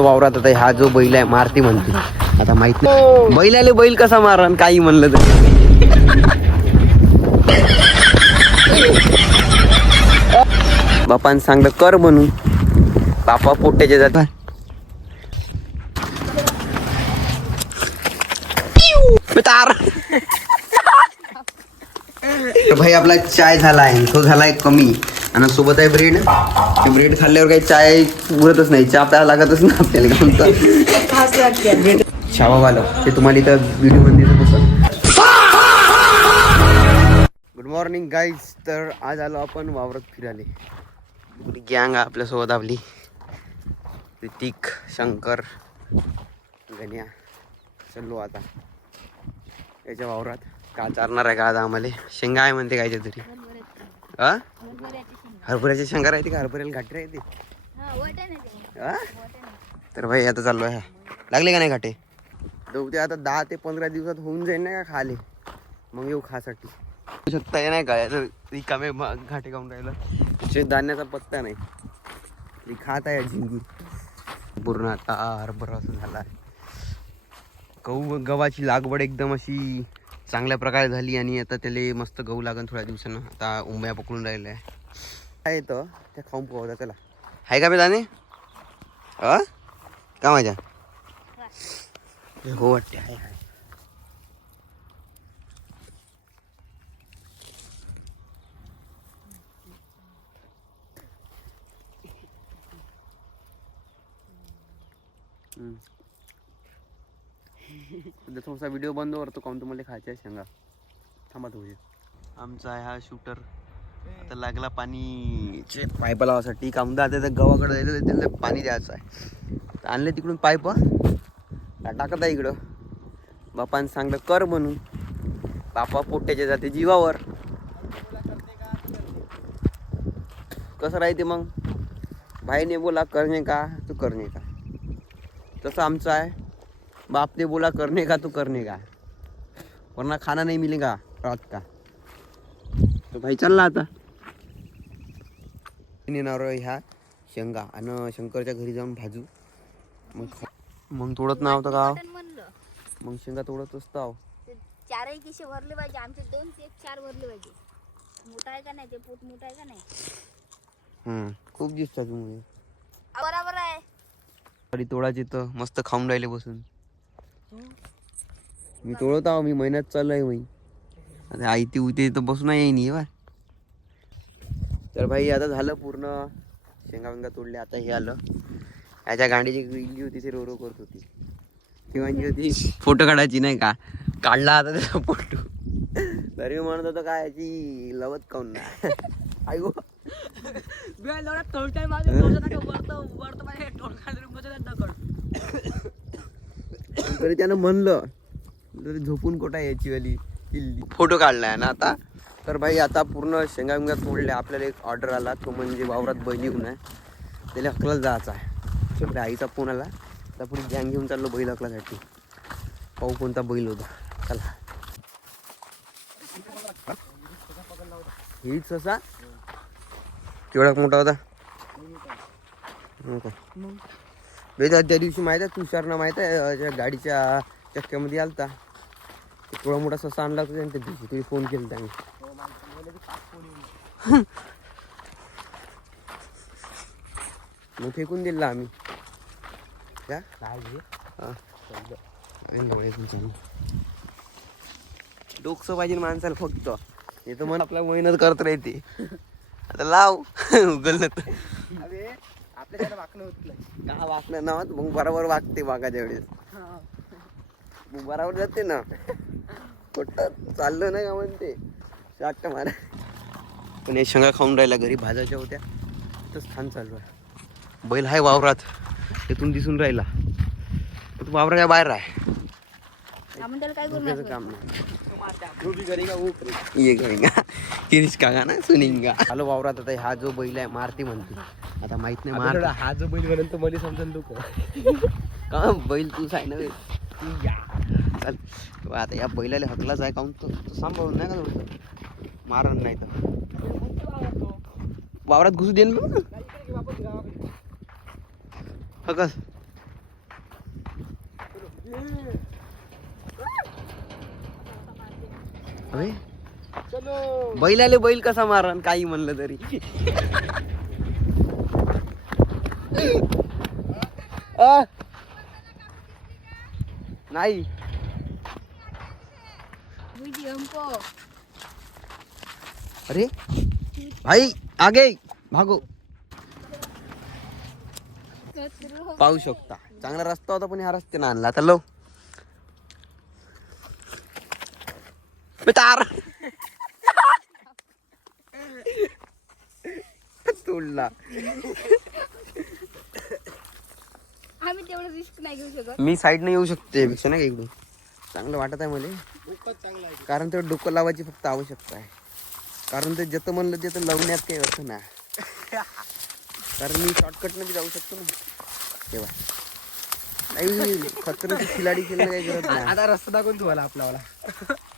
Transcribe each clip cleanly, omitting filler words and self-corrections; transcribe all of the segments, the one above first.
वावरात आता हा जो बैल आहे मारती म्हणते. आता माहित नाही बैलाले बैल कसा मारण काही म्हणलं तर. बापान सांगलं कर म्हणून. बापा पोट्याचे जात तार. भाई आपला चाय झाला आहे, तो झालाय कमी आणि सोबत आहे ब्रेड. ब्रेड खाल्ल्यावर काही चाय उरतच नाही, चहा प्यायला लागतच ना आपल्याला. शावावालं ते तुम्हाला इथं व्हिडिओ मध्ये दिसत. Good morning guys. तर आज आलो आपण वावरात फिरायला. पुरी गँग आपल्यासोबत आपली. ऋतिक, शंकर, गण्या चलो आता याच्या वावरात. का चारणार आहे का आज आम्हाला? शेंगा आहे म्हणते कायच्या तरी. हरभऱ्याची शेंगा राहते का? हरभऱ्याला घाटे राहते. तर भाई आता चाललो आहे. लागले का नाही घाटे? ते आता 10 ते 15 दिवसात होऊन जाईल ना का खाले, मग येऊ खासाठी. शकता नाही काय तर रिकामे घाटे खाऊन राहिलं. धान्याचा पत्ता नाही, खात आहे झिंगी पूर्ण. आता हरभरा असं झाला आहे. गव्हाची लागवड एकदम अशी चांगल्या प्रकारे झाली आणि आता त्याला मस्त गहू लागन थोड्या दिवसानं. आता उंब्या पकडून राहिल्या आहे तर त्या खाऊन पोहता त्याला. आहे का बे दाणे? का माझ्या हो वाटते आहे. थोडासा व्हिडिओ बंद करतो काऊन तुम्हाला खायच्या शेंगा. थांबा थोडी. आमचा आहे हा शूटर. आता लागला पाणी पाईप लावासाठी. कामदा आता गावाकडे जायचं त्याला पाणी द्यायचं आहे. आणले तिकडून पाईप टाकत आहे इकडं. बापान सांगलं कर म्हणून. बापा पोट्याचे जाते जीवावर. कसं राहते मग? भाईने बोला करणे का तू करणे का, तसं आमचं आहे. बाप ने बोला करने का तू करने का, वरना खाना नहीं मिलेगा रात का. तो भाई चालला आता. ह्या शेंगा आणि शंकरच्या घरी जाऊन भाजू. मग तोडत नाव तर का मग शेंगा तोडत असतो. चारही किशे भरले पाहिजे आमचे. 2 ते 4 भरले पाहिजे. मोठा आहे का नाही ते पोट? मोठा आहे का नाही? खूप दिसतात तुम्ही. बरोबर आहे. गाडी तोडायची तर मस्त खाऊन राहिले बसून. मी तोडत आहो. मी मेहनत चालू आहे. मी आता आई ती उते तर बसून येईन बा. तर भाई आता झालं पूर्ण. शेंगा वेंगा तोडले. आता हे आलं. याच्या गांडीची इल्ली होती ती रो करत होती. किंवा होती फोटो काढायची नाही का, काढला आता त्याचा फोटो. तरी म्हणत होतो काय याची लवत काऊन ना. आयो तरी त्यानं म्हणलं तरी झोपून कोटा यायची वाली किल्ली. फोटो काढलाय ना आता. तर भाई आता पूर्ण शेंगा बिंगा तोडल्या. आपल्याला एक ऑर्डर आला, तो म्हणजे वावरात बैल येऊन आहे त्याला हकलाला जायचं आहे. आपल्या आईचा फोन आला. आता पुढे गँग घेऊन चाललो बैल हकलासाठी. पाहू कोणता बैल होता. चला. हीच असा केवढा मोठा होता बेदा. त्या दिवशी माहित आहे तुषारनं, माहित आहे गाडीच्या चक्क्यामध्ये आलता. थोडा मोठा ससा आणला होता त्या दिवशी. तुम्ही फोन केला त्याने. मग फेकून दिला आम्ही. डोकसं पाहिजे माणसाला फक्त. हे तर मन आपला मेहनत करत राहते. आता लाव उगल आपल्याला वाकणं होत नाही का? वाकणं ना मग बरोबर वागते वागाच्या वेळेस. मग बरोबर जाते ना. कुठं चाललं नाही का म्हणते शाट मारा. पण हे शेंगा खाऊन राहिला. घरी भाजायच्या होत्या तिथंच छान चालू आहे. बैल आहे वावरात, तिथून दिसून राहिला. तू वावराच्या बाहेर आहे. काम नाही. ये करेगा किरीश का ना सुनिंगा. हॅलो वावरात आता हा जो बैल आहे मारती म्हणते. आता माहित नाही मार हा जो बैल म्हणून तर मला समजेल लोक का बैल तूच आहे ना. चल आता या बैलाला हकलाच आहे काऊन तो सांभाळून नाही का थोडं मारण नाही तर वावरात घुसू देन हकस. अबे बैलाले बैल कसा मारण काही म्हणलं तरी. नाही अरे भाई आगे भागो. पाहू शकता चांगला रस्ता होता पण ह्या रस्त्याने आणला आता लो तार तोडला. आम्ही तेवढं रिस्क नाही घेऊ शकत. मी साईडने येऊ शकते पेक्षा नाही का इकडून चांगलं वाटत आहे मला. कारण ते डोकं लावायची फक्त आवश्यकता आहे. कारण ते जत म्हणलं ते तर लावण्यात काही अर्थ नाही. कारण मी शॉर्टकटने बी जाऊ शकतो ना तेव्हा. नाही खतरची खिलाडी खेळणं काही गरज नाही. आता रस्ता दाखवून तुम्हाला आपला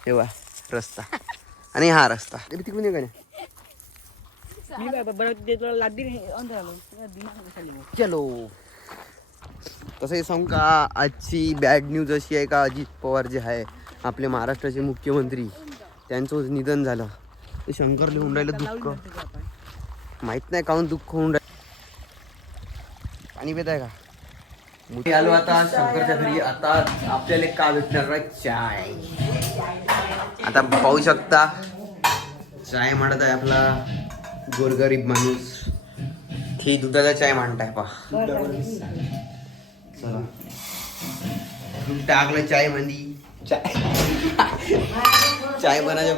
तेव्हा रस्ता आणि हा रस्ता तिकडून ये का नाही. चलो तसं सांगू का आजची बॅड न्यूज अशी आहे का अजित पवार जे आहे आपले महाराष्ट्राचे मुख्यमंत्री त्यांचं निधन झालं. ते शंकरले होऊन राहिलं दुःख. माहित नाही काहून दुःख होऊन राहिलं. पाणी पित आहे का. मोठी आलो आता शंकरच्या घरी. आता आपल्याला का भेटणार आहे चाय. आता पाहू शकता चाय मांडत आहे आपला गोरगरीब माणूस. ही दुधाचा चाय मांडताय पा. चला दूध टाकलं चाय मध्ये. चाय बनायच्या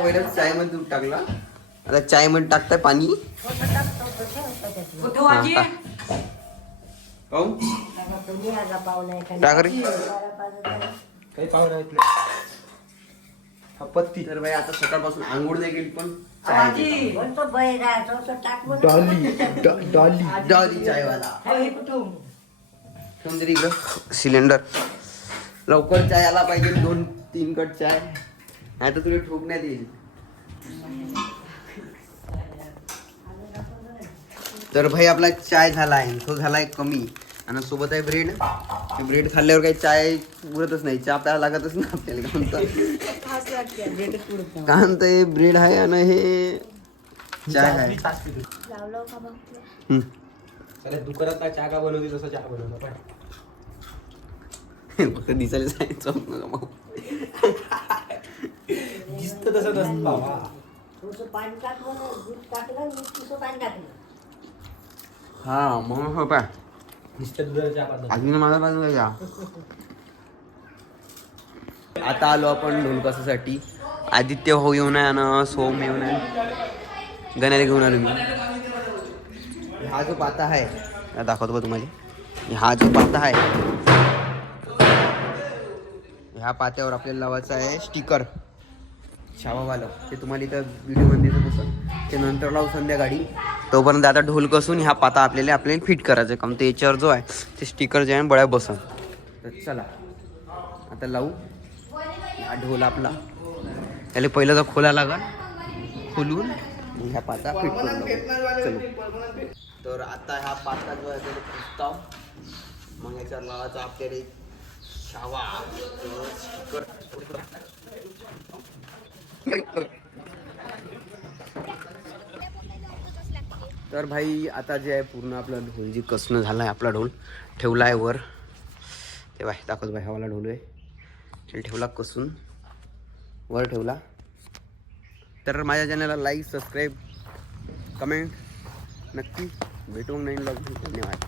पहिलं चाय मध्ये दूध टाकला. आता चाय मध्ये टाकताय पाणी. काही पाहुणा येत नाही. पत्ती तर बाई आता सकाळपासून आंघोळ नाही केली पण चाय डॉली चायवाला ठेवून तरी इकडं सिलेंडर. लवकर चाय आला पाहिजे. 2-3 कट चाय नाही तर तुला ठोकण्यात येईल. तर भाई आपला चाय झाला आहे. तो झाला आहे कमी आणि सोबत आहे ब्रेड. ब्रेड खाल्ल्यावर काही चाय उरतच नाही. चहा प्यायला लागतच ना आपल्याला. कारण तर हे ब्रेड आहे आणि हे चाय आहे. दुकानात चहा का बनवते तसं चहा बनवला. फक्त दिसायला सांगितलं नका. दिसत तसं नसतं बाबा. हा मग हो पाय अजून माझ्या बाजूला या. आता आलो आपण ढोलकासाठी. आदित्य भाऊ येऊन आहे आणि सोम येऊन आहे. गण्याला घेऊन आलो मी. हा जो पाता आहे दाखवतो बा तुम्हाला. हा जो पाता आहे ह्या पात्यावर आपल्याला लावायचं आहे स्टिकर शावावालं. ते तुम्हाला इथं व्हिडिओमध्ये दिसत असं. ते नंतर लावू संध्याकाळी. तोपर्यंत आता ढोल कसून ह्या पाता आपल्याला फिट करायचं काम. ते याच्यावर जो आहे ते स्टिकर जे आहे बळ्या बसन. तर चला आता लावू हा ढोल आपला. त्याला पहिलं तर खोला लागल. खोलून ह्या पाता फिट करून चलो. तर आता हा पाता जो आहे त्याला पुसताव. मग याच्यावर लावायचं आपल्याला शावा स्टिकर. तर भाई आता जे आहे पूर्ण आपलं ढोल जी कसणं झालं आहे. आपला ढोल ठेवला आहे वर. ते बाय दाखवतो भाई हवाला ढोल आहे. ठेवला कसून वर ठेवला. तर माझ्या चॅनलला लाईक सबस्क्राईब कमेंट नक्की भेटून नाही. धन्यवाद.